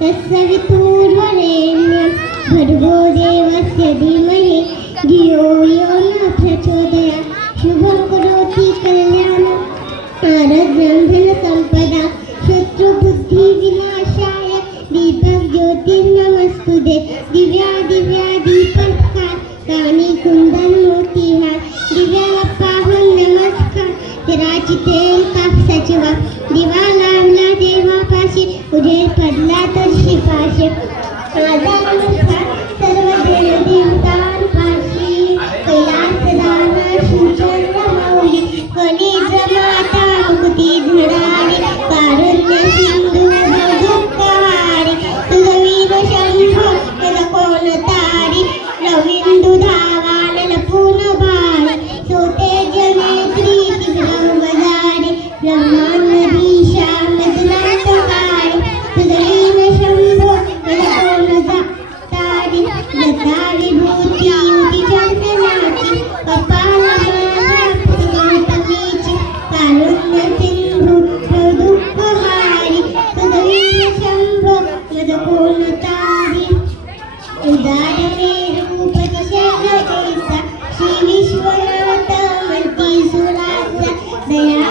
तत्सवितुर्वरेण्यं भर्गो देवस्य धीमहि धियो यो न प्रचोदयात् शुभं करोति कल्याणम् आरोग्यं धनसम्पदा शत्रुबुद्धिविनाशाय दीपज्योतिर्नमस्तुते दिव्या दिव्या दीपकानि कुन्दन्मोतिहार दिव्याप्पाहं नमस्कार राचिते कापसाची वाफ दिवा लावला देवापाशी उजेड पडला तर शिपाशी माझा नमस्कार सर्व देवदेवतांपाशी कैलासदाना शिवचंद्र माऊली कणिज माता मुक्ती धडाडी कारुण्य सिंधू दुःखहारी तुझ वीर शंभ तुझ कोण तारी रविंदू धावा लपून बाळी सोते जनेत्री तिग्रंगधारी ब्रह्मांडीशा मदनाटहारी तुझ वीर शंभ तुझ कोण तारी लता विभूती युती चंदनाची कपाला माझा पुण्यतमीची कारुण्य सिंधू दुःखहारी तुझ वीर शंभ तुझ कोण तारी उदार रूप दिशा श्री विश्वनाथ मंती सुराचा दया